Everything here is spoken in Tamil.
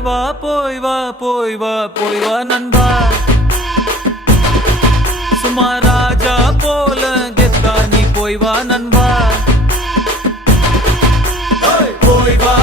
போய் வா நண்பா. சும்மா ராஜா போல கெத்தா நீ போய் வா நண்பா. போய் வா